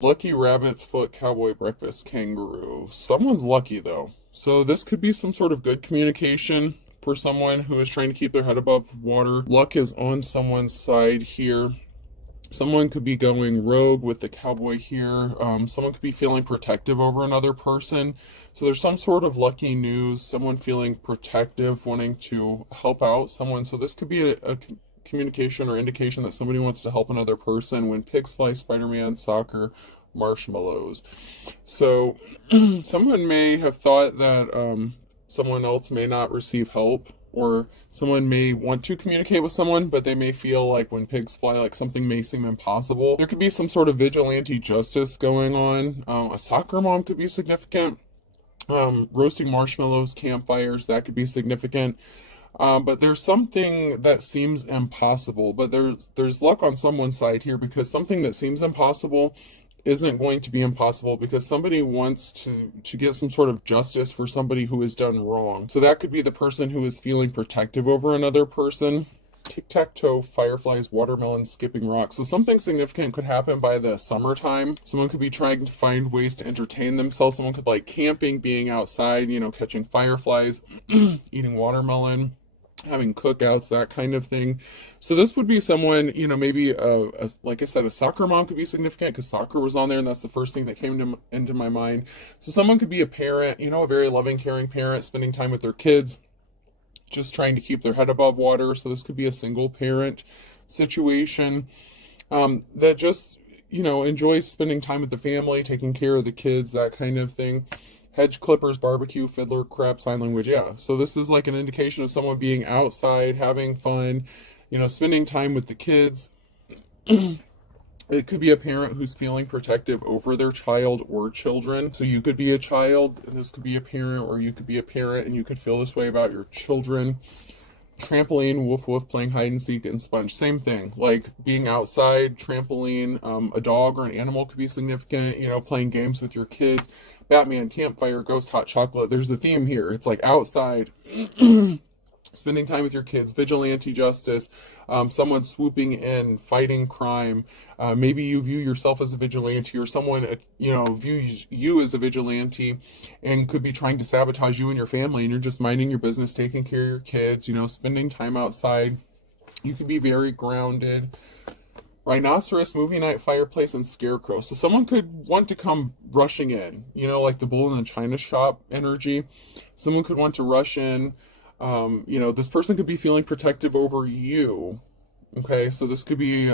Lucky rabbit's foot, cowboy breakfast, kangaroo. Someone's lucky though. So this could be some sort of good communication for someone who is trying to keep their head above water. Luck is on someone's side here. Someone could be going rogue with the cowboy here. Someone could be feeling protective over another person. So there's some sort of lucky news, someone feeling protective, wanting to help out someone. So this could be a communication or indication that somebody wants to help another person. When pigs fly, Spider-Man, soccer, marshmallows. So someone may have thought that someone else may not receive help, or someone may want to communicate with someone, but they may feel like when pigs fly, like something may seem impossible. There could be some sort of vigilante justice going on. A soccer mom could be significant. Roasting marshmallows, campfires, that could be significant. But there's something that seems impossible, but there's luck on someone's side here, because something that seems impossible isn't going to be impossible, because somebody wants to get some sort of justice for somebody who has done wrong. So that could be the person who is feeling protective over another person. Tic-tac-toe, fireflies, watermelon, skipping rocks. So something significant could happen by the summertime. Someone could be trying to find ways to entertain themselves. Someone could like camping, being outside, catching fireflies, eating watermelon, having cookouts, that kind of thing. So this would be someone, maybe like I said, a soccer mom could be significant, because soccer was on there and that's the first thing that came into my mind. So someone could be a parent, a very loving, caring parent, spending time with their kids, just trying to keep their head above water. So this could be a single parent situation that just, enjoys spending time with the family, taking care of the kids, that kind of thing. Hedge clippers, barbecue, fiddler, crap, sign language. Yeah. So this is like an indication of someone being outside, having fun, spending time with the kids. It could be a parent who's feeling protective over their child or children. So you could be a child, and this could be a parent, or you could be a parent and you could feel this way about your children. Trampoline, woof woof, playing hide and seek, and sponge. Same thing, like being outside, trampoline, a dog or an animal could be significant, playing games with your kids. Batman, campfire, ghost, hot chocolate. There's a theme here. It's like outside, spending time with your kids, vigilante justice, someone swooping in, fighting crime. Maybe you view yourself as a vigilante, or someone, views you as a vigilante and could be trying to sabotage you and your family, and you're just minding your business, taking care of your kids, spending time outside. You could be very grounded. Rhinoceros, movie night, fireplace, and scarecrow. So someone could want to come rushing in, like the bull in the china shop energy. Someone could want to rush in. This person could be feeling protective over you. Okay, so this could be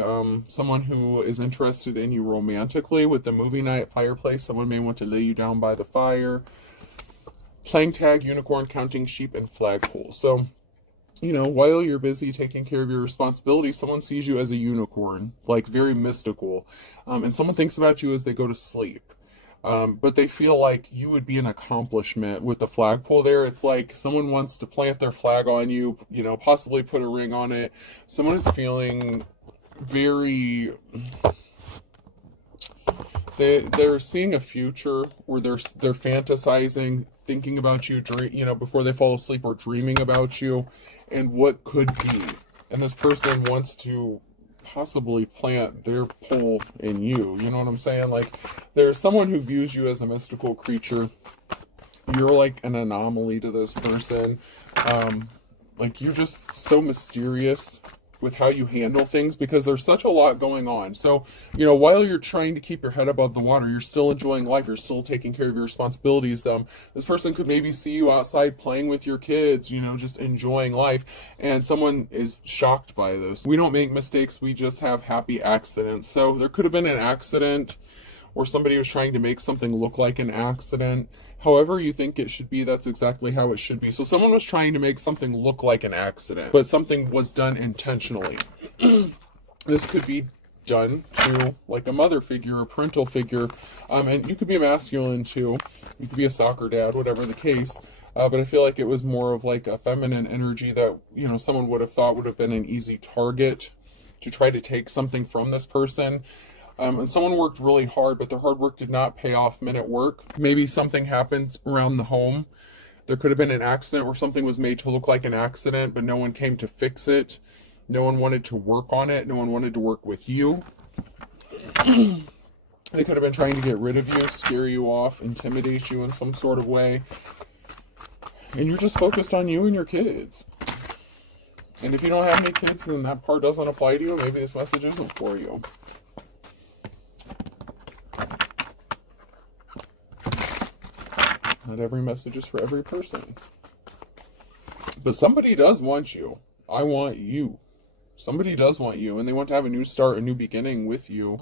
someone who is interested in you romantically. With the movie night, fireplace, someone may want to lay you down by the fire. Playing tag, unicorn, counting sheep, and flagpole. So, while you're busy taking care of your responsibilities, someone sees you as a unicorn, like very mystical. And someone thinks about you as they go to sleep. But they feel like you would be an accomplishment with the flagpole there. It's like someone wants to plant their flag on you, possibly put a ring on it. Someone is feeling very... They're seeing a future, or they're fantasizing, thinking about you, before they fall asleep, or dreaming about you and what could be. And this person wants to possibly plant their pole in you. You know what I'm saying? Like, there's someone who views you as a mystical creature. You're like an anomaly to this person. Like, you're just so mysterious with how you handle things, because there's such a lot going on. So, while you're trying to keep your head above the water, you're still enjoying life, you're still taking care of your responsibilities. This person could maybe see you outside playing with your kids, just enjoying life, and someone is shocked by this. We don't make mistakes, we just have happy accidents. So there could have been an accident, or somebody was trying to make something look like an accident. However you think it should be, that's exactly how it should be. So someone was trying to make something look like an accident, but something was done intentionally. This could be done to like a mother figure, a parental figure, and you could be a masculine too. You could be a soccer dad, whatever the case. But I feel like it was more of like a feminine energy that, someone would have thought would have been an easy target to try to take something from this person. And someone worked really hard, but their hard work did not pay off men at work. Maybe something happened around the home. There could have been an accident where something was made to look like an accident, but no one came to fix it. No one wanted to work on it. No one wanted to work with you. They could have been trying to get rid of you, scare you off, intimidate you in some sort of way. And you're just focused on you and your kids. And if you don't have any kids, then that part doesn't apply to you. Maybe this message isn't for you. Not every message is for every person. But somebody does want you. I want you. Somebody does want you, and they want to have a new start, a new beginning with you.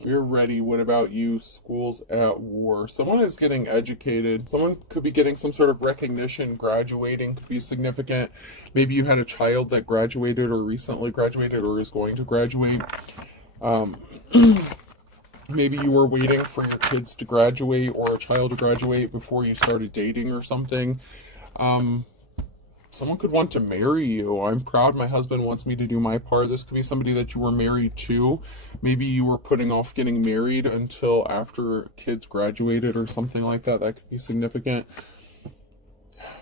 You're ready. What about you? School's at war. Someone is getting educated. Someone could be getting some sort of recognition. Graduating could be significant. Maybe you had a child that graduated or recently graduated or is going to graduate. Maybe you were waiting for your kids to graduate or a child to graduate before you started dating or something. Someone could want to marry you. I'm proud my husband wants me to do my part. This could be somebody that you were married to. Maybe you were putting off getting married until after kids graduated or something like that. That could be significant.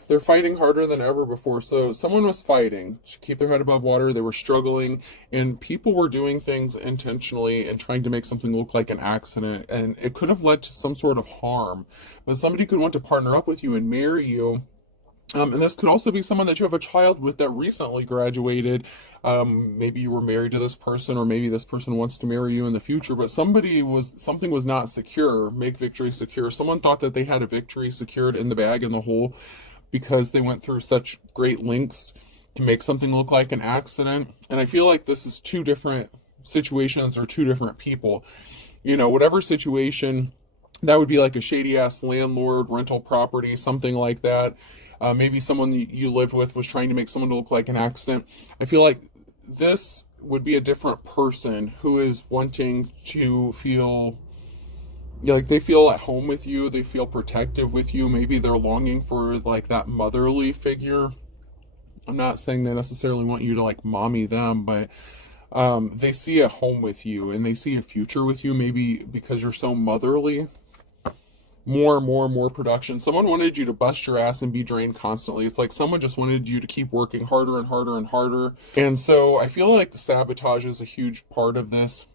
They're fighting harder than ever before. So someone was fighting to keep their head above water. They were struggling, and people were doing things intentionally and trying to make something look like an accident. And it could have led to some sort of harm. But somebody could want to partner up with you and marry you. And this could also be someone that you have a child with that recently graduated. Maybe you were married to this person, or maybe this person wants to marry you in the future, but something was not secure. Make victory secure. Someone thought that they had a victory secured in the bag, in the hole, because they went through such great lengths to make something look like an accident. And I feel like this is two different situations or two different people. You know, whatever situation, that would be like a shady ass landlord, rental property, something like that. Maybe someone you lived with was trying to make someone look like an accident. I feel like this would be a different person who is wanting to feel like they feel at home with you. They feel protective with you. Maybe they're longing for like that motherly figure. I'm not saying they necessarily want you to like mommy them, but they see a home with you and they see a future with you. Maybe because you're so motherly. More production. Someone wanted you to bust your ass and be drained constantly. It's like someone just wanted you to keep working harder and harder and harder. And so I feel like sabotage is a huge part of this,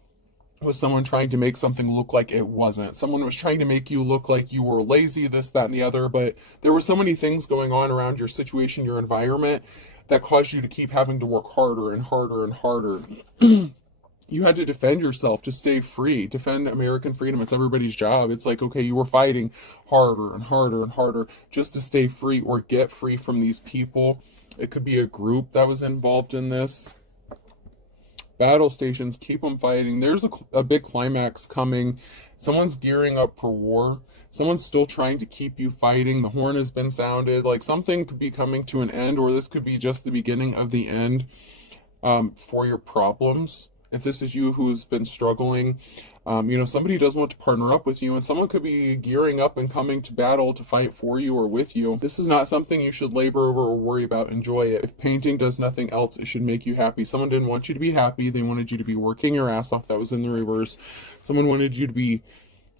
with someone trying to make something look like it wasn't. Someone was trying to make you look like you were lazy, this, that, and the other, but there were so many things going on around your situation, your environment, that caused you to keep having to work harder and harder and harder. You had to defend yourself to stay free, defend American freedom. It's everybody's job. It's like, okay, you were fighting harder and harder and harder just to stay free or get free from these people. It could be a group that was involved in this. Battle stations, keep them fighting. There's a big climax coming. Someone's gearing up for war. Someone's still trying to keep you fighting. The horn has been sounded. Like something could be coming to an end, or this could be just the beginning of the end for your problems. If this is you who's been struggling, somebody does want to partner up with you, and someone could be gearing up and coming to battle to fight for you or with you. This is not something you should labor over or worry about. Enjoy it. If painting does nothing else, it should make you happy. Someone didn't want you to be happy. They wanted you to be working your ass off. That was in the reverse. Someone wanted you to be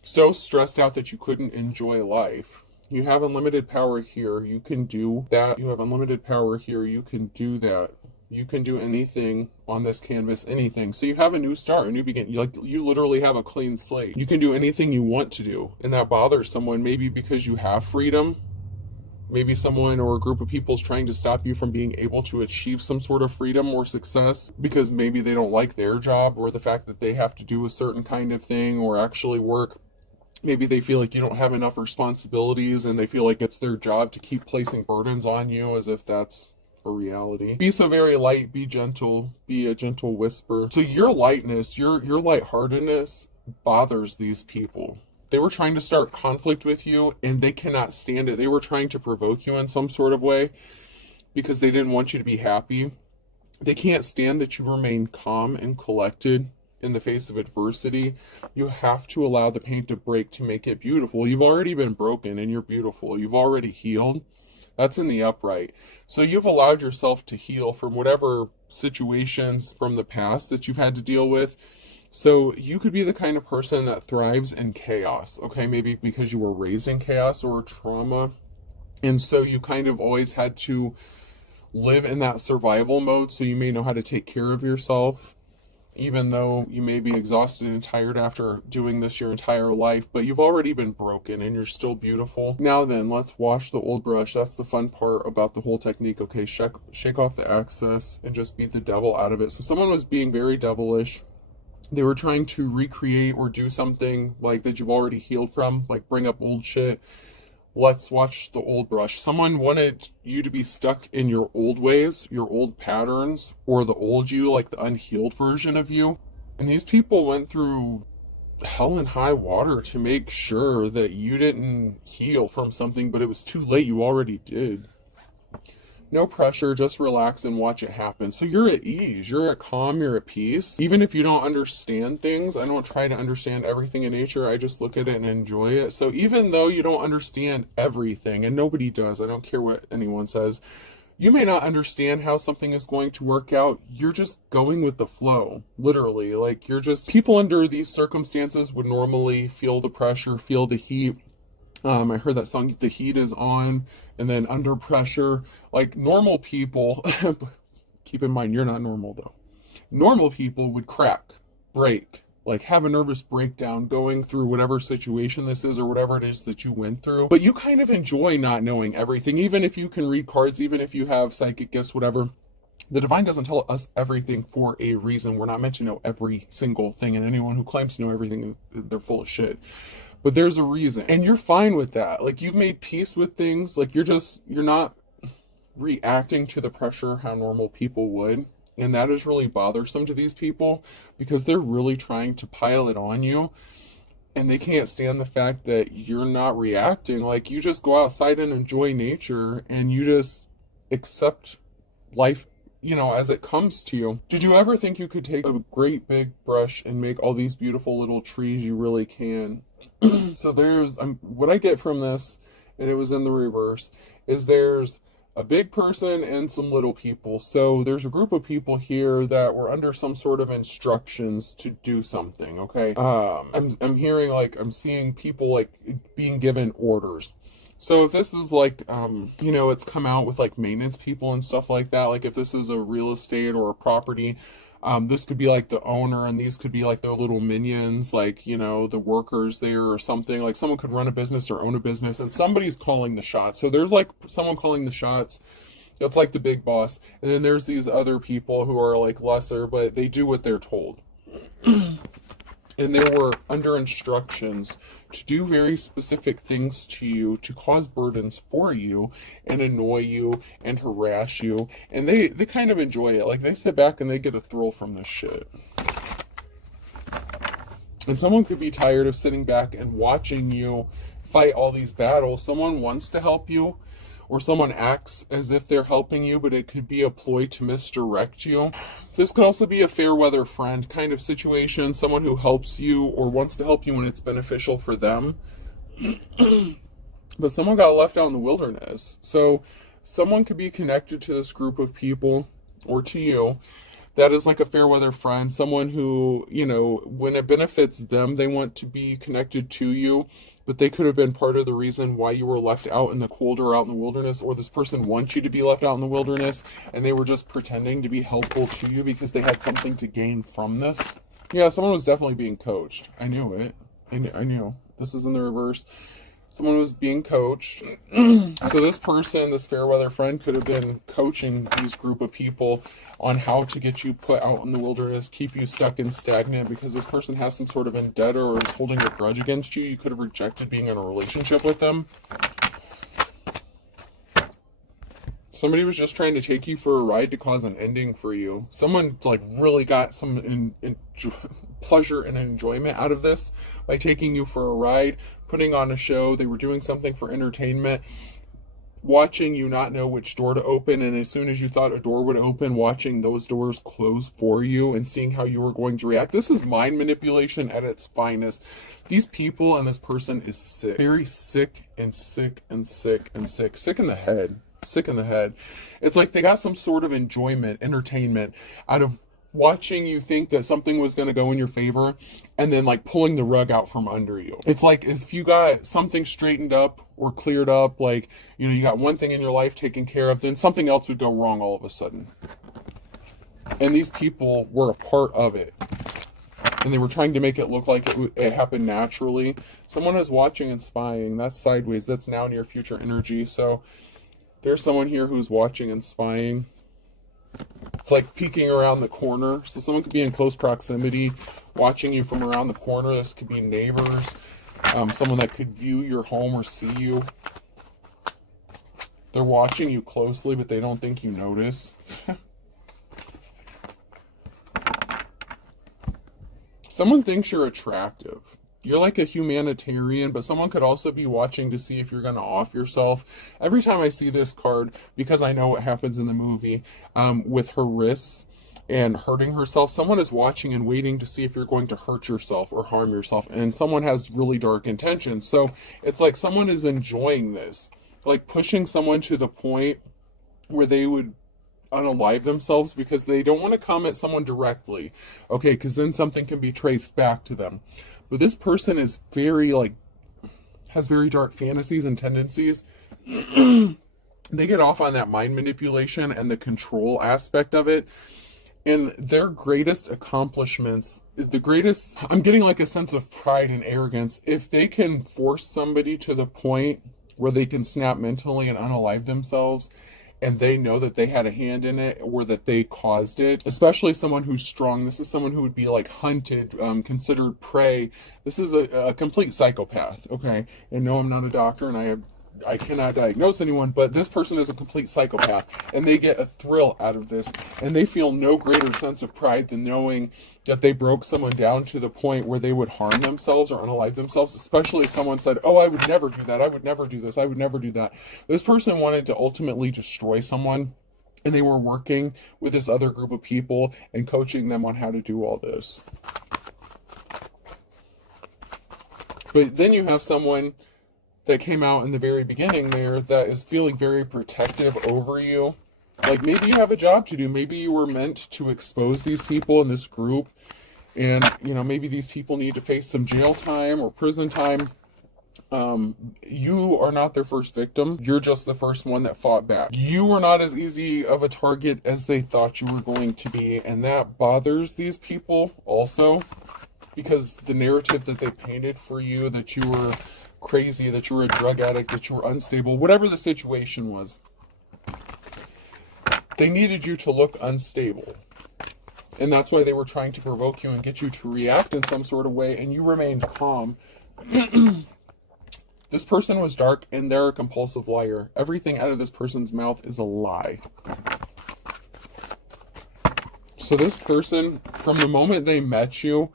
so stressed out that you couldn't enjoy life. You have unlimited power here. You can do that. You have unlimited power here. You can do that. You can do anything on this canvas, anything. So you have a new start, a new beginning. You literally have a clean slate. You can do anything you want to do. And that bothers someone, maybe because you have freedom. Maybe someone or a group of people is trying to stop you from being able to achieve some sort of freedom or success because maybe they don't like their job, or the fact that they have to do a certain kind of thing or actually work. Maybe they feel like you don't have enough responsibilities and they feel like it's their job to keep placing burdens on you as if that's a reality. Be so very light, be gentle, be a gentle whisper. So your lightness, your lightheartedness bothers these people. They were trying to start conflict with you and they cannot stand it. They were trying to provoke you in some sort of way because they didn't want you to be happy. They can't stand that you remain calm and collected in the face of adversity. You have to allow the paint to break to make it beautiful. You've already been broken and you're beautiful. You've already healed. That's in the upright. So you've allowed yourself to heal from whatever situations from the past that you've had to deal with. So you could be the kind of person that thrives in chaos. Okay, maybe because you were raised in chaos or trauma. And so you kind of always had to live in that survival mode. So you may know how to take care of yourself. even though you may be exhausted and tired after doing this your entire life, but you've already been broken and you're still beautiful. Now then, let's wash the old brush. That's the fun part about the whole technique. Okay, shake off the excess and just beat the devil out of it. So someone was being very devilish. They were trying to recreate or do something like that you've already healed from, like bring up old shit. Let's watch the old brush. Someone wanted you to be stuck in your old ways, your old patterns, or the old you, like the unhealed version of you. And these people went through hell and high water to make sure that you didn't heal from something, but it was too late. You already did. No pressure, just relax and watch it happen. So you're at ease, you're at calm, you're at peace. Even if you don't understand things, I don't try to understand everything in nature, I just look at it and enjoy it. So even though you don't understand everything, and nobody does, I don't care what anyone says, you may not understand how something is going to work out. You're just going with the flow, literally. Like, you're just, people under these circumstances would normally feel the pressure, feel the heat. I heard that song, The Heat Is On, and then Under Pressure. Like, normal people, keep in mind, you're not normal though. Normal people would crack, break, like have a nervous breakdown going through whatever situation this is or whatever it is that you went through. But you kind of enjoy not knowing everything, even if you can read cards, even if you have psychic gifts, whatever. The divine doesn't tell us everything for a reason. We're not meant to know every single thing, and anyone who claims to know everything, they're full of shit. But there's a reason, and you're fine with that. Like, you've made peace with things. Like, you're not reacting to the pressure how normal people would. And that is really bothersome to these people because they're really trying to pile it on you. And they can't stand the fact that you're not reacting. Like, you just go outside and enjoy nature and you just accept life, you know, as it comes to you. Did you ever think you could take a great big brush and make all these beautiful little trees? You really can. So there's, what I get from this, and it was in the reverse, is there's a big person and some little people. So there's a group of people here that were under some sort of instructions to do something, okay? I'm hearing, like, I'm seeing people, like, being given orders. So if this is like, you know, it's come out with like maintenance people and stuff like that, like if this is a real estate or a property, this could be like the owner and these could be like their little minions, like, you know, the workers there or something. Like, someone could run a business or own a business and somebody's calling the shots. So there's like someone calling the shots. That's like the big boss. And then there's these other people who are like lesser, but they do what they're told. And they were under instructions to do very specific things to you, to cause burdens for you, and annoy you, and harass you. And they kind of enjoy it. Like, they sit back and they get a thrill from this shit. And someone could be tired of sitting back and watching you fight all these battles. Someone wants to help you, or someone acts as if they're helping you, but it could be a ploy to misdirect you. This could also be a fair weather friend kind of situation, someone who helps you or wants to help you when it's beneficial for them. But someone got left out in the wilderness. So someone could be connected to this group of people, or to you, that is like a fair weather friend, someone who, you know, when it benefits them, they want to be connected to you. But they could have been part of the reason why you were left out in the cold or out in the wilderness, or this person wants you to be left out in the wilderness, and they were just pretending to be helpful to you because they had something to gain from this. Yeah, someone was definitely being coached. I knew it. I knew. This is in the reverse. Someone was being coached. So this person, this fair weather friend, could have been coaching these group of people on how to get you put out in the wilderness, keep you stuck and stagnant, because this person has some sort of vendetta or is holding a grudge against you. You could have rejected being in a relationship with them. Somebody was just trying to take you for a ride to cause an ending for you. Someone like really got some pleasure and enjoyment out of this by taking you for a ride, putting on a show. They were doing something for entertainment, watching you not know which door to open, and as soon as you thought a door would open, watching those doors close for you and seeing how you were going to react. This is mind manipulation at its finest. These people and this person is sick. Very sick and sick and sick and sick. Sick in the head. Sick in the head. It's like they got some sort of enjoyment, entertainment out of watching you think that something was going to go in your favor and then like pulling the rug out from under you. It's like if you got something straightened up or cleared up, like, you know, you got one thing in your life taken care of, then something else would go wrong all of a sudden. And these people were a part of it. And they were trying to make it look like it happened naturally. Someone is watching and spying. That's sideways. That's now near future energy. So there's someone here who's watching and spying. It's like peeking around the corner. So someone could be in close proximity, watching you from around the corner. This could be neighbors, someone that could view your home or see you. They're watching you closely, but they don't think you notice. Someone thinks you're attractive. You're like a humanitarian, but someone could also be watching to see if you're going to off yourself. Every time I see this card, because I know what happens in the movie with her wrists and hurting herself, someone is watching and waiting to see if you're going to hurt yourself or harm yourself, and someone has really dark intentions. So it's like someone is enjoying this, like pushing someone to the point where they would unalive themselves because they don't want to come at someone directly, okay, because then something can be traced back to them. But this person is very, like, has very dark fantasies and tendencies. They get off on that mind manipulation and the control aspect of it. And their greatest accomplishments, I'm getting like a sense of pride and arrogance. If they can force somebody to the point where they can snap mentally and unalive themselves, and they know that they had a hand in it or that they caused it, especially someone who's strong. This is someone who would be like hunted, considered prey. This is a complete psychopath, okay? And no, I'm not a doctor, and I cannot diagnose anyone, but this person is a complete psychopath, and they get a thrill out of this, and they feel no greater sense of pride than knowing that they broke someone down to the point where they would harm themselves or unalive themselves, especially if someone said, oh, I would never do that, I would never do this, I would never do that. This person wanted to ultimately destroy someone, and they were working with this other group of people and coaching them on how to do all this. But then you have someone that came out in the very beginning there that is feeling very protective over you. Like maybe you have a job to do. Maybe you were meant to expose these people in this group. And, you know, maybe these people need to face some jail time or prison time. You are not their first victim. You're just the first one that fought back. You were not as easy of a target as they thought you were going to be. And that bothers these people also, because the narrative that they painted for you, that you were crazy, that you were a drug addict, that you were unstable, whatever the situation was, they needed you to look unstable. And that's why they were trying to provoke you and get you to react in some sort of way, and you remained calm. This person was dark, and they're a compulsive liar. Everything out of this person's mouth is a lie. So this person, from the moment they met you,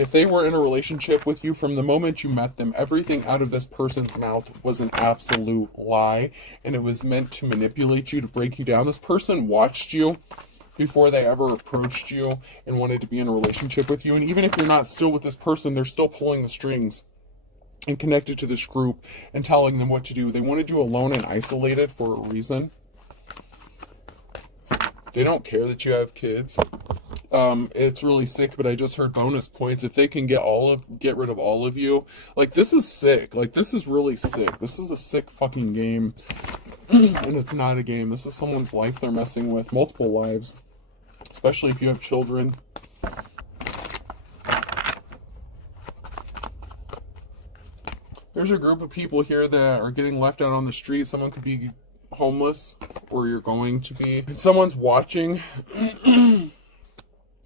if they were in a relationship with you, from the moment you met them, everything out of this person's mouth was an absolute lie, and it was meant to manipulate you, to break you down. This person watched you before they ever approached you and wanted to be in a relationship with you, and even if you're not still with this person, they're still pulling the strings and connected to this group and telling them what to do. They wanted you alone and isolated for a reason. They don't care that you have kids. It's really sick, but I just heard bonus points. If they can get rid of all of you, like, this is sick. Like, this is really sick. This is a sick fucking game. And it's not a game. This is someone's life they're messing with. Multiple lives. Especially if you have children. There's a group of people here that are getting left out on the street. Someone could be homeless, or you're going to be. And someone's watching.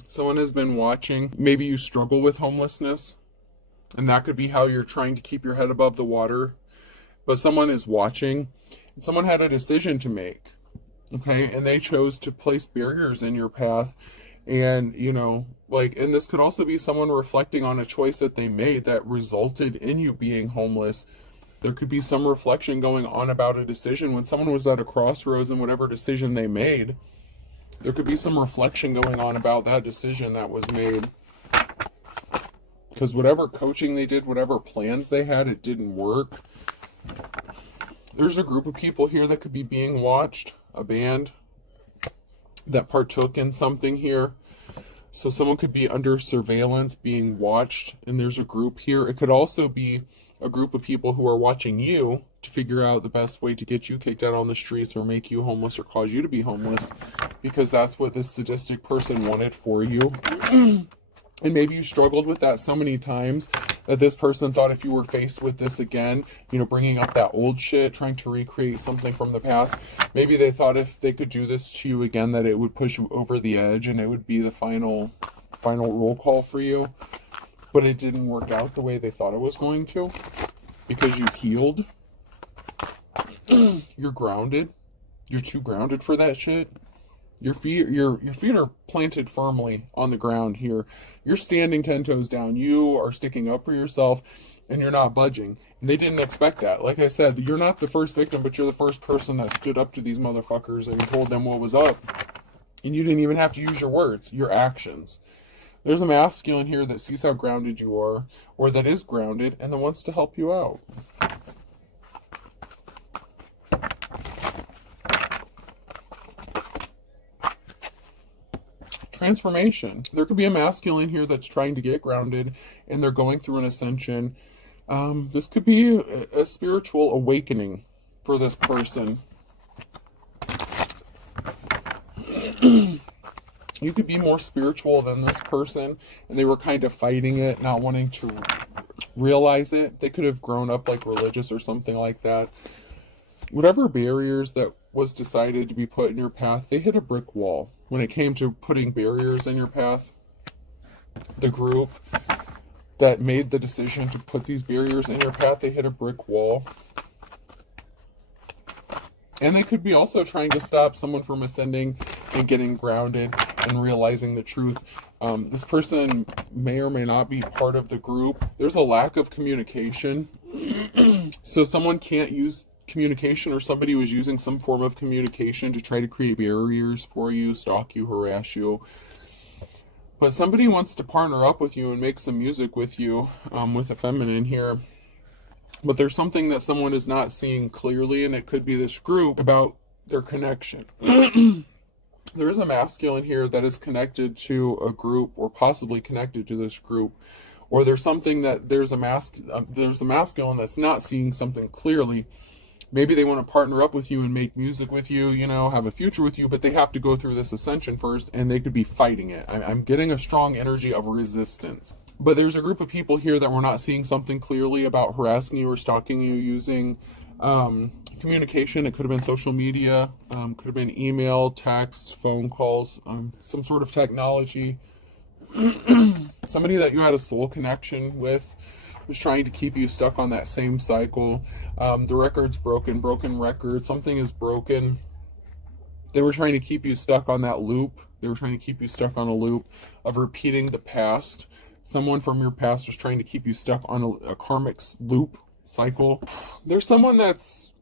Someone has been watching. Maybe you struggle with homelessness, and that could be how you're trying to keep your head above the water. But someone is watching, and someone had a decision to make, okay? And they chose to place barriers in your path. And, you know, like, and this could also be someone reflecting on a choice that they made that resulted in you being homeless. There could be some reflection going on about a decision. When someone was at a crossroads in whatever decision they made, there could be some reflection going on about that decision that was made. Because whatever coaching they did, whatever plans they had, it didn't work. There's a group of people here that could be being watched, a band that partook in something here. So someone could be under surveillance, being watched, and there's a group here. It could also be a group of people who are watching you to figure out the best way to get you kicked out on the streets or make you homeless or cause you to be homeless, because that's what this sadistic person wanted for you. And maybe you struggled with that so many times that this person thought if you were faced with this again, you know, bringing up that old shit, trying to recreate something from the past, maybe they thought if they could do this to you again that it would push you over the edge and it would be the final roll call for you. But it didn't work out the way they thought it was going to, because you healed. You're grounded. You're too grounded for that shit. Your feet are planted firmly on the ground here. You're standing 10 toes down. You are sticking up for yourself, and you're not budging. And they didn't expect that. Like I said, you're not the first victim, but you're the first person that stood up to these motherfuckers and told them what was up. And you didn't even have to use your words, your actions. There's a masculine here that sees how grounded you are, or that is grounded, and that wants to help you out. Transformation. There could be a masculine here that's trying to get grounded and they're going through an ascension. This could be a spiritual awakening for this person. You could be more spiritual than this person and they were kind of fighting it, not wanting to realize it. They could have grown up like religious or something like that. Whatever barriers that was decided to be put in your path, they hit a brick wall. When it came to putting barriers in your path, the group that made the decision to put these barriers in your path, they hit a brick wall. And they could be also trying to stop someone from ascending and getting grounded and realizing the truth. This person may or may not be part of the group. There's a lack of communication. So someone can't use communication, or somebody was using some form of communication to try to create barriers for you, stalk you, harass you. But somebody wants to partner up with you and make some music with you, with a feminine here. But there's something that someone is not seeing clearly, and it could be this group about their connection. There is a masculine here that is connected to a group, or possibly connected to this group. Or there's something that there's a masculine that's not seeing something clearly. Maybe they want to partner up with you and make music with you, you know, have a future with you, but they have to go through this ascension first, and they could be fighting it. I'm getting a strong energy of resistance. But there's a group of people here that we're not seeing something clearly about harassing you or stalking you using communication. It could have been social media, could have been email, text, phone calls, some sort of technology. Somebody that you had a soul connection with was trying to keep you stuck on that same cycle. The record's broken record, something is broken. They were trying to keep you stuck on that loop. They were trying to keep you stuck on a loop of repeating the past. Someone from your past was trying to keep you stuck on a karmic loop cycle. There's someone that's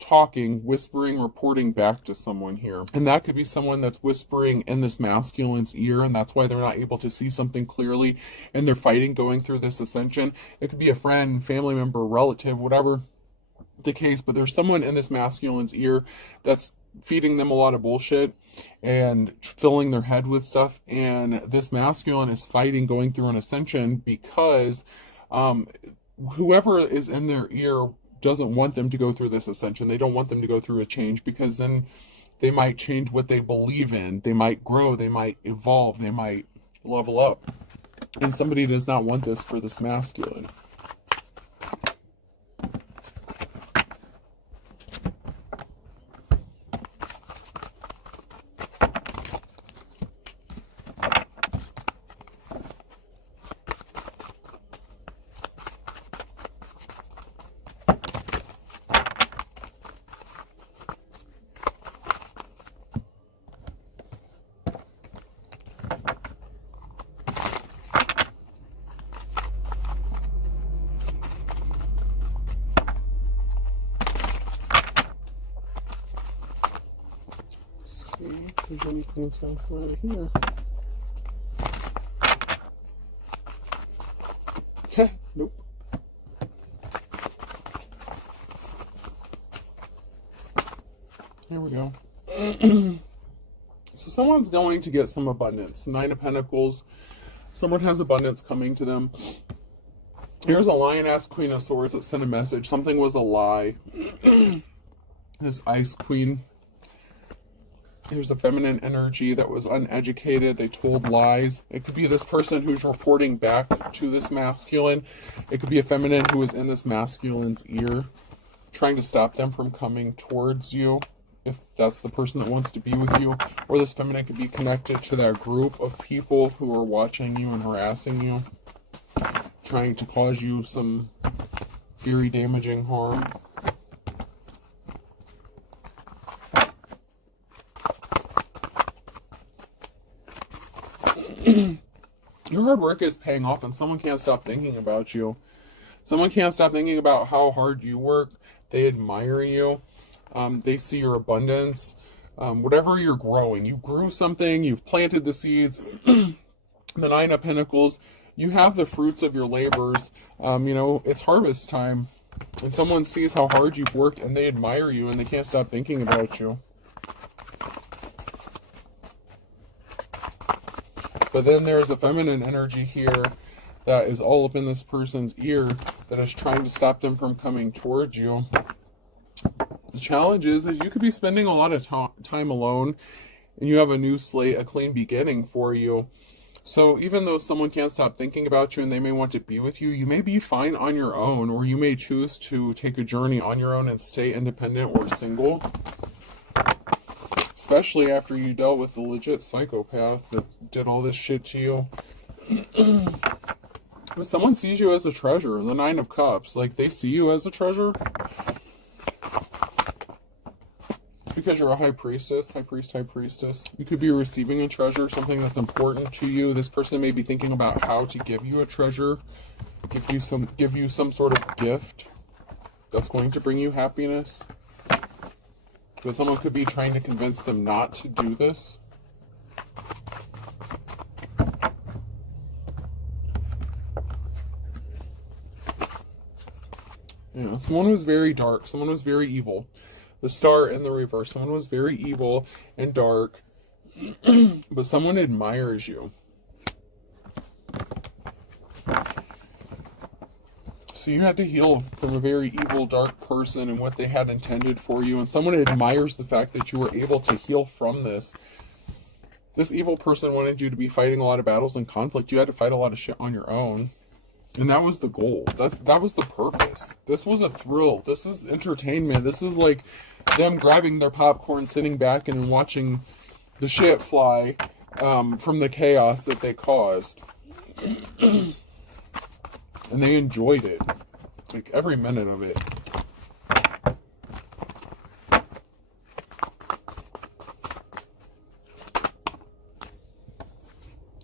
talking, whispering, reporting back to someone here. And that could be someone that's whispering in this masculine's ear, and that's why they're not able to see something clearly, and they're fighting going through this ascension. It could be a friend, family member, relative, whatever the case, but there's someone in this masculine's ear that's feeding them a lot of bullshit and filling their head with stuff, and this masculine is fighting going through an ascension because whoever is in their ear doesn't want them to go through this ascension. They don't want them to go through a change, because then they might change what they believe in. They might grow, they might evolve, they might level up. And somebody does not want this for this masculine. If there's anything that's going to come out of here. Okay, nope. There we go. So someone's going to get some abundance. 9 of Pentacles. Someone has abundance coming to them. Here's a lioness queen of swords that sent a message. Something was a lie. This ice queen. Here's a feminine energy that was uneducated. They told lies. It could be this person who's reporting back to this masculine. It could be a feminine who is in this masculine's ear, trying to stop them from coming towards you, if that's the person that wants to be with you. Or this feminine could be connected to that group of people who are watching you and harassing you, trying to cause you some very damaging harm. Your hard work is paying off, and someone can't stop thinking about you. Someone can't stop thinking about how hard you work. They admire you. They see your abundance. Whatever you're growing, you grew something, you've planted the seeds. The Nine of Pentacles, you have the fruits of your labors. It's harvest time, and someone sees how hard you've worked, and they admire you, and they can't stop thinking about you. But then there's a feminine energy here that is all up in this person's ear that is trying to stop them from coming towards you. The challenge is you could be spending a lot of time alone, and you have a new slate, a clean beginning for you. So even though someone can't stop thinking about you and they may want to be with you, you may be fine on your own, or you may choose to take a journey on your own and stay independent or single. Especially after you dealt with the legit psychopath that did all this shit to you. But someone sees you as a treasure. The Nine of Cups. Like, they see you as a treasure. It's because you're a high priestess. High priest, high priestess. You could be receiving a treasure. Something that's important to you. This person may be thinking about how to give you a treasure. Give you some sort of gift that's going to bring you happiness. But someone could be trying to convince them not to do this. Someone was very dark. Someone was very evil. The Star in the reverse. Someone was very evil and dark. But someone admires you. So you had to heal from a very evil, dark person and what they had intended for you. And someone admires the fact that you were able to heal from this. This evil person wanted you to be fighting a lot of battles and conflict. You had to fight a lot of shit on your own. And that was the goal. That was the purpose. This was a thrill. This is entertainment. This is like them grabbing their popcorn, sitting back and watching the shit fly from the chaos that they caused. And they enjoyed it. Like, every minute of it.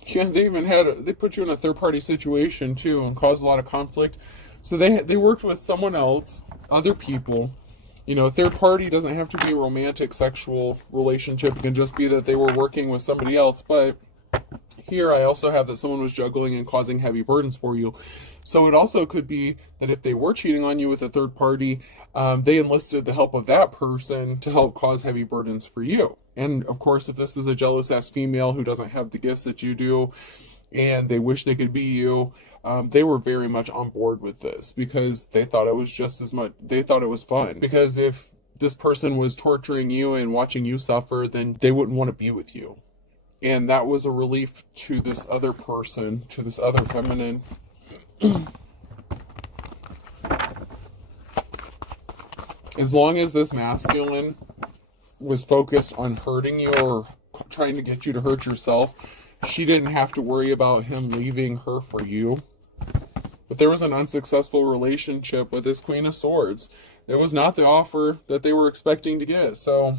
Yeah, they put you in a third-party situation, too, and caused a lot of conflict. So they worked with someone else, other people. Third party doesn't have to be a romantic, sexual relationship. It can just be that they were working with somebody else. But here I also have that someone was juggling and causing heavy burdens for you. So it also could be that if they were cheating on you with a third party, they enlisted the help of that person to help cause heavy burdens for you. And of course, if this is a jealous ass female who doesn't have the gifts that you do, and they wish they could be you, they were very much on board with this because they thought it was just as much, they thought it was fun. Because if this person was torturing you and watching you suffer, then they wouldn't want to be with you. And that was a relief to this other person, to this other feminine. As long as this masculine was focused on hurting you or trying to get you to hurt yourself, she didn't have to worry about him leaving her for you. But there was an unsuccessful relationship with this Queen of Swords. It was not the offer that they were expecting to get. So,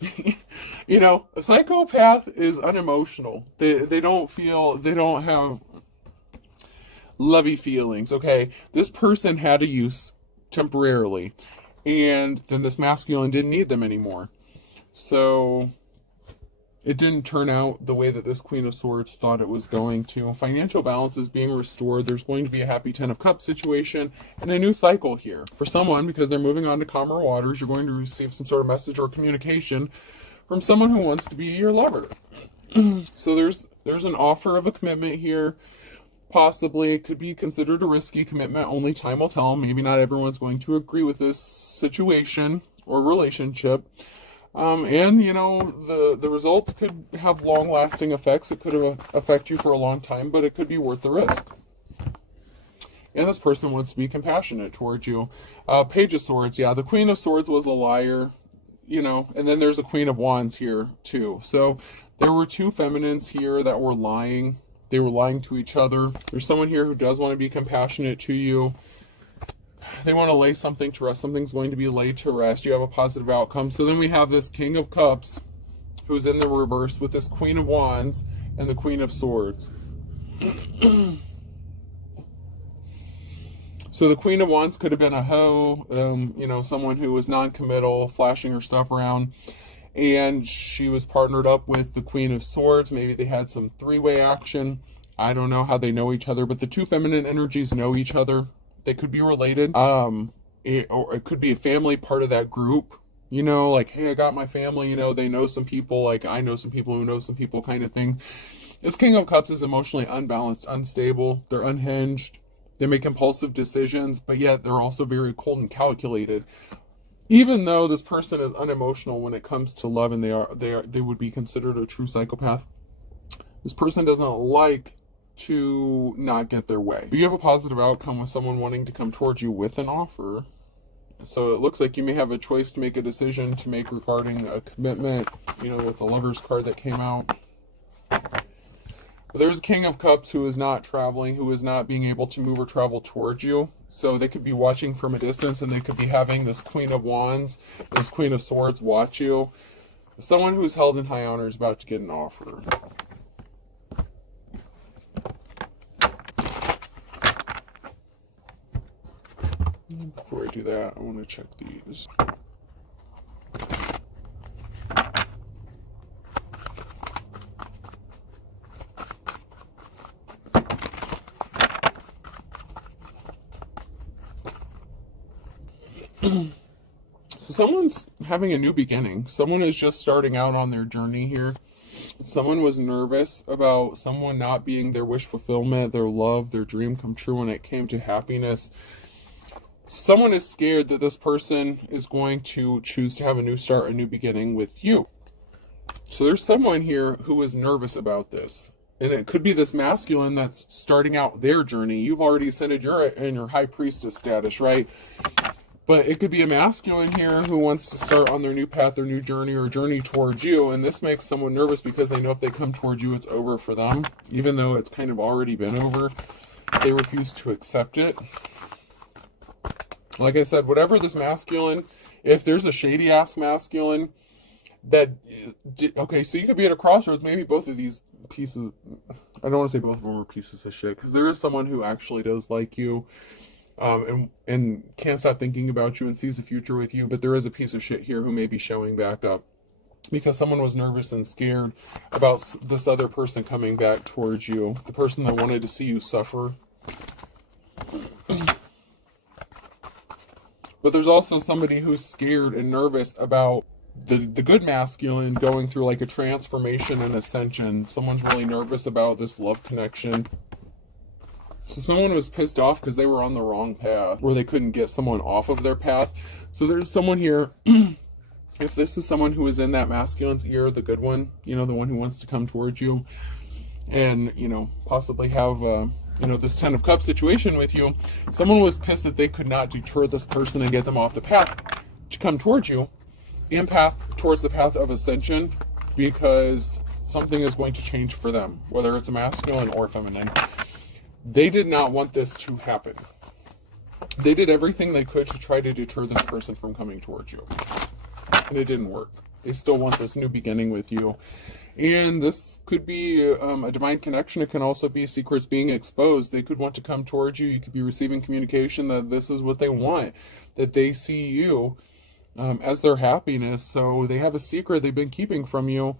a psychopath is unemotional. They don't have lovey feelings. Okay, this person had a use temporarily, and then this masculine didn't need them anymore. So it didn't turn out the way that this Queen of Swords thought it was going to. Financial balance is being restored. There's going to be a happy Ten of Cups situation and a new cycle here. For someone, because they're moving on to calmer waters, you're going to receive some sort of message or communication from someone who wants to be your lover. So there's an offer of a commitment here. Possibly. It could be considered a risky commitment. Only time will tell. Maybe not everyone's going to agree with this situation or relationship. And, you know, the results could have long-lasting effects. It could affect you for a long time, but it could be worth the risk. And this person wants to be compassionate towards you. Page of Swords. Yeah, the Queen of Swords was a liar, you know, and then there's a Queen of Wands here, too. So there were two feminines here that were lying. They were lying to each other. There's someone here who does want to be compassionate to you. They want to lay something to rest. Something's going to be laid to rest. You have a positive outcome. So then we have this King of Cups who's in the reverse with this Queen of Wands and the Queen of Swords. So the Queen of Wands could have been a hoe, you know, someone who was non-committal, flashing her stuff around. And she was partnered up with the Queen of Swords. Maybe they had some three-way action. I don't know how they know each other, but the two feminine energies know each other. They could be related. Or it could be a family part of that group. You know, like, hey, I got my family, you know, they know some people, like I know some people who know some people kind of thing. This King of Cups is emotionally unbalanced, unstable. They're unhinged. They make impulsive decisions, but yet they're also very cold and calculated. Even though this person is unemotional when it comes to love, and they would be considered a true psychopath, this person doesn't like to not get their way. You have a positive outcome with someone wanting to come towards you with an offer. So it looks like you may have a choice to make, a decision to make regarding a commitment, you know, with the Lover's card that came out. But there's a King of Cups who is not traveling, who is not being able to move or travel towards you. So they could be watching from a distance, and they could be having this Queen of Wands, this Queen of Swords watch you. Someone who's held in high honor is about to get an offer. Before I do that, I want to check these. So someone's having a new beginning. Someone is just starting out on their journey here. Someone was nervous about someone not being their wish fulfillment, their love, their dream come true when it came to happiness. Someone is scared that this person is going to choose to have a new start, a new beginning with you. So there's someone here who is nervous about this. And it could be this masculine that's starting out their journey. You've already ascended, you're in your high priestess status, right? But it could be a masculine here who wants to start on their new path, their new journey, or journey towards you. And this makes someone nervous because they know if they come towards you, it's over for them. Even though it's kind of already been over, they refuse to accept it. Like I said, whatever this masculine, if there's a shady-ass masculine that... Okay, so you could be at a crossroads. Maybe both of these pieces... I don't want to say both of them are pieces of shit, because there is someone who actually does like you. And can't stop thinking about you and sees a future with you, but there is a piece of shit here who may be showing back up because someone was nervous and scared about this other person coming back towards you, the person that wanted to see you suffer. But there's also somebody who's scared and nervous about the good masculine going through like a transformation and ascension. Someone's really nervous about this love connection. So someone was pissed off because they were on the wrong path, or they couldn't get someone off of their path. So there's someone here, if this is someone who is in that masculine's ear, the good one, you know, the one who wants to come towards you and, you know, possibly have, you know, this 10 of Cups situation with you, someone was pissed that they could not deter this person and get them off the path to come towards you and path towards the path of ascension, because something is going to change for them, whether it's a masculine or feminine. They did not want this to happen. They did everything they could to try to deter this person from coming towards you. And it didn't work. They still want this new beginning with you. And this could be a divine connection. It can also be secrets being exposed. They could want to come towards you. You could be receiving communication that this is what they want, that they see you as their happiness. So they have a secret they've been keeping from you,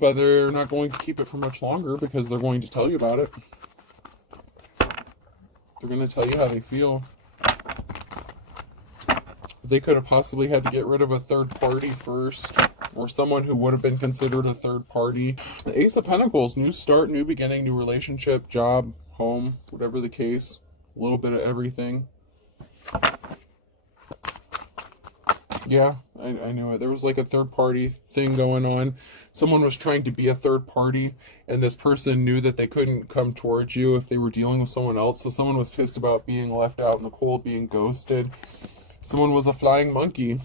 but they're not going to keep it for much longer because they're going to tell you about it. They're going to tell you how they feel. They could have possibly had to get rid of a third party first. or someone who would have been considered a third party. The Ace of Pentacles, new start, new beginning, new relationship, job, home, whatever the case, a little bit of everything. Yeah, I knew it. There was like a third party thing going on. Someone was trying to be a third party, and this person knew that they couldn't come towards you if they were dealing with someone else. So someone was pissed about being left out in the cold, being ghosted. Someone was a flying monkey.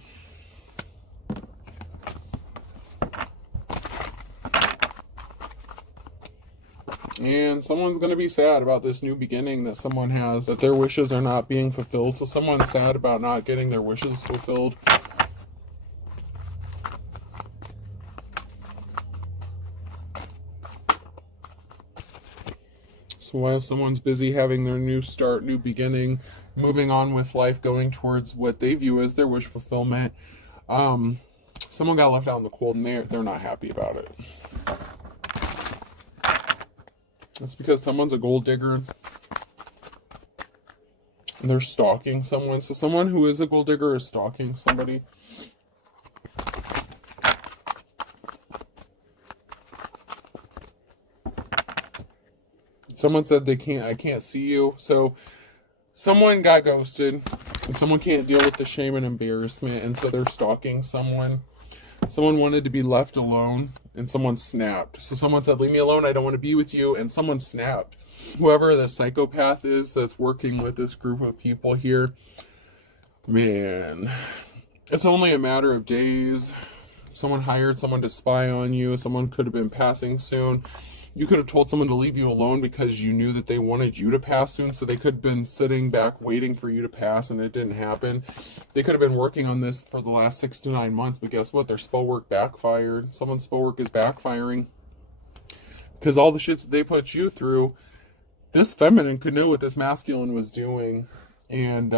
And someone's going to be sad about this new beginning that someone has, that their wishes are not being fulfilled. So someone's sad about not getting their wishes fulfilled. So while someone's busy having their new start, new beginning, moving on with life, going towards what they view as their wish fulfillment, someone got left out in the cold, and they're not happy about it. That's because someone's a gold digger and they're stalking someone. So someone who is a gold digger is stalking somebody. Someone said I can't see you. So someone got ghosted and someone can't deal with the shame and embarrassment, and so they're stalking someone. Someone wanted to be left alone, and someone snapped. So someone said, leave me alone, I don't want to be with you, and someone snapped. Whoever the psychopath is that's working with this group of people here, man, it's only a matter of days. Someone hired someone to spy on you. Someone could have been passing soon. You could have told someone to leave you alone because you knew that they wanted you to pass soon, so they could have been sitting back waiting for you to pass, and it didn't happen. They could have been working on this for the last 6 to 9 months, but guess what? Their spell work backfired. Someone's spell work is backfiring because all the shit that they put you through, this feminine could know what this masculine was doing, and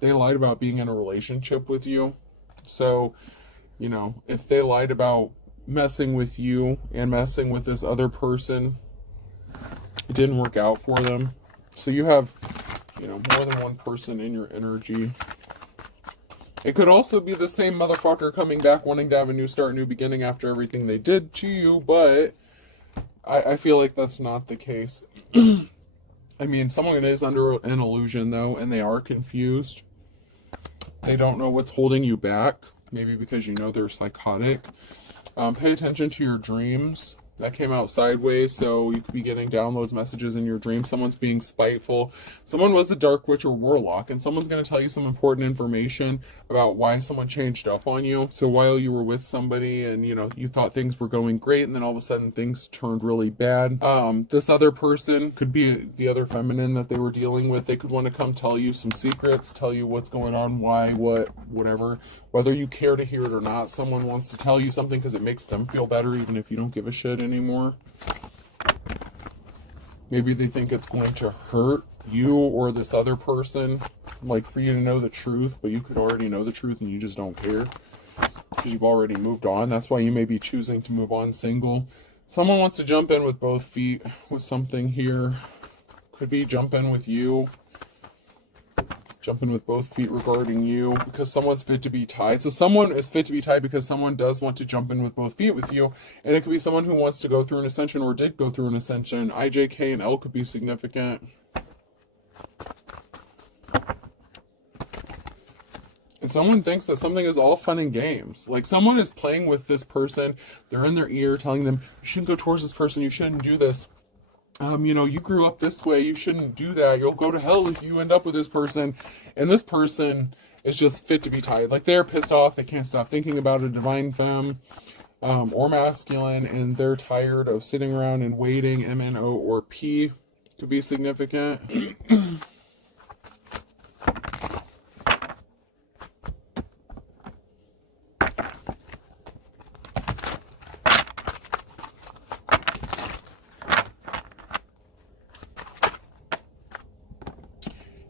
they lied about being in a relationship with you. So, you know, if they lied about messing with you and messing with this other person, it didn't work out for them. So you have, you know, more than one person in your energy. It could also be the same motherfucker coming back wanting to have a new start, new beginning after everything they did to you, but I feel like that's not the case. I mean, someone is under an illusion though, and they are confused. They don't know what's holding you back, maybe because you know they're psychotic. Pay attention to your dreams. That came out sideways, so you could be getting downloads, messages in your dreams. Someone's being spiteful. Someone was a dark witch or warlock, and someone's going to tell you some important information about why someone changed up on you. So while you were with somebody and, you know, you thought things were going great, and then all of a sudden things turned really bad. This other person could be the other feminine that they were dealing with. They could want to come tell you some secrets, tell you what's going on, why, what, whatever. Whether you care to hear it or not, someone wants to tell you something because it makes them feel better, even if you don't give a shit anymore. Maybe they think it's going to hurt you or this other person, like for you to know the truth, but you could already know the truth and you just don't care because you've already moved on. That's why you may be choosing to move on single. Someone wants to jump in with both feet with something here. Could be jump in with you. Jumping with both feet regarding you because someone's fit to be tied. So someone is fit to be tied because someone does want to jump in with both feet with you, and it could be someone who wants to go through an ascension or did go through an ascension. I, J, K, and L could be significant. And someone thinks that something is all fun and games. Like someone is playing with this person. They're in their ear telling them, you shouldn't go towards this person. You shouldn't do this. You know, you grew up this way, you shouldn't do that, you'll go to hell if you end up with this person. And this person is just fit to be tied. Like they're pissed off, they can't stop thinking about a divine femme or masculine, and they're tired of sitting around and waiting. MNO or P to be significant.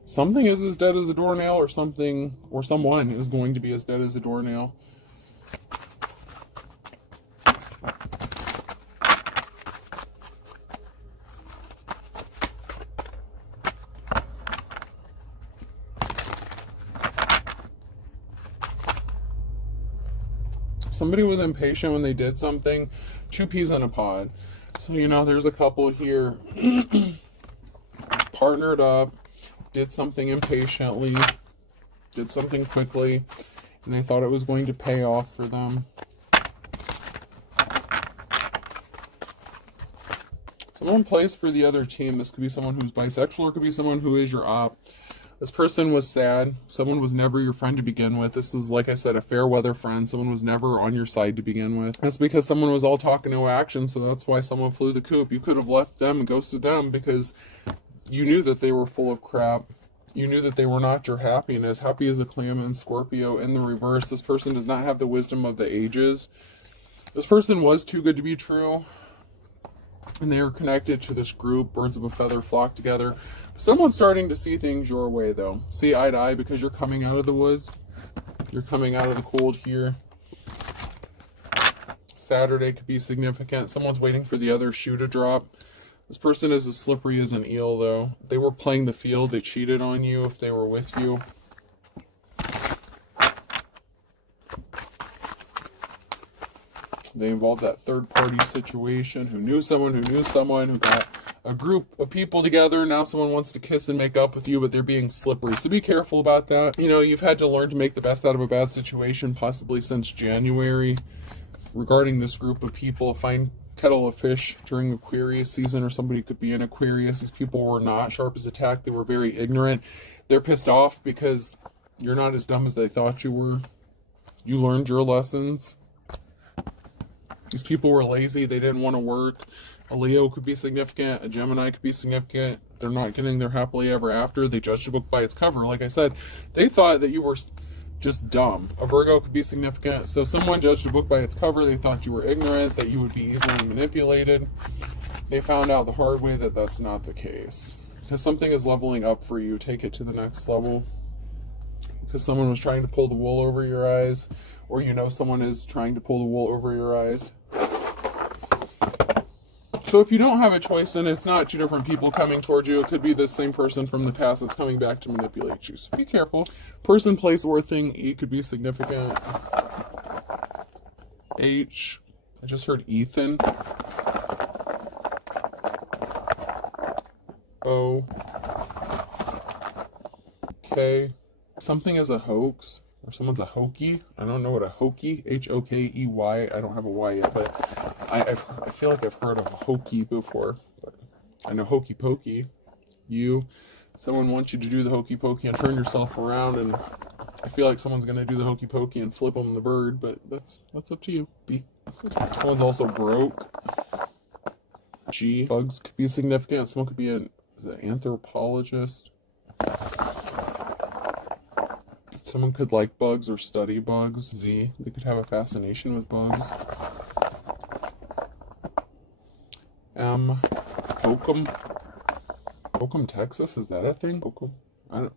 Something is as dead as a doornail, or something, or someone is going to be as dead as a doornail. Somebody was impatient when they did something. Two peas in a pod. So, you know, there's a couple here partnered up, did something impatiently, did something quickly, and they thought it was going to pay off for them. Someone plays for the other team. This could be someone who's bisexual, or it could be someone who is your op. This person was sad. Someone was never your friend to begin with. This is, like I said, a fair weather friend. Someone was never on your side to begin with. That's because someone was all talk and no action, so that's why someone flew the coop. You could have left them and ghosted them because you knew that they were full of crap. You knew that they were not your happiness. Happy as a clam in Scorpio. In the reverse, this person does not have the wisdom of the ages. This person was too good to be true. And they are connected to this group. Birds of a feather flock together. Someone's starting to see things your way, though. See eye to eye because you're coming out of the woods. You're coming out of the cold here. Saturday could be significant. Someone's waiting for the other shoe to drop. This person is as slippery as an eel, though. They were playing the field. They cheated on you if they were with you. They involved that third-party situation who knew someone who got a group of people together. Now someone wants to kiss and make up with you, but they're being slippery. So be careful about that. You know, you've had to learn to make the best out of a bad situation, possibly since January. Regarding this group of people, find kettle of fish during Aquarius season, or somebody could be in Aquarius. These people were not sharp as a tack. They were very ignorant. They're pissed off because you're not as dumb as they thought you were. You learned your lessons. These people were lazy. They didn't want to work. A Leo could be significant. A Gemini could be significant. They're not getting their happily ever after. They judged a book by its cover. Like I said, they thought that you were just dumb. A Virgo could be significant. So someone judged a book by its cover. They thought you were ignorant, that you would be easily manipulated. They found out the hard way that that's not the case. Because something is leveling up for you. Take it to the next level. Because someone was trying to pull the wool over your eyes. Or you know someone is trying to pull the wool over your eyes. So if you don't have a choice, then it's not two different people coming towards you. It could be the same person from the past that's coming back to manipulate you. So be careful. Person, place, or thing. E could be significant. H. I just heard Ethan. O. K. Something is a hoax. Or someone's a hokey. I don't know what a hokey, H-O-K-E-Y. I don't have a Y yet, but I feel like I've heard of a hokey before. But I know hokey pokey. Someone wants you to do the hokey pokey and turn yourself around, and I feel like someone's gonna do the hokey pokey and flip them the bird, but that's up to you. B. Someone's also broke. G. Bugs could be significant. Someone could be an anthropologist. Someone could like bugs or study bugs. Z. They could have a fascination with bugs. M. Hokum. Hokum, Texas? Is that a thing? Hokum? I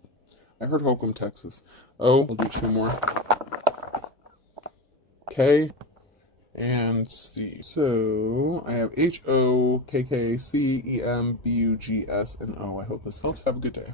heard Hokum, Texas. O. I'll do two more. K. And C. So I have H-O-K-K-C-E-M-B-U-G-S and O. I hope this helps. Have a good day.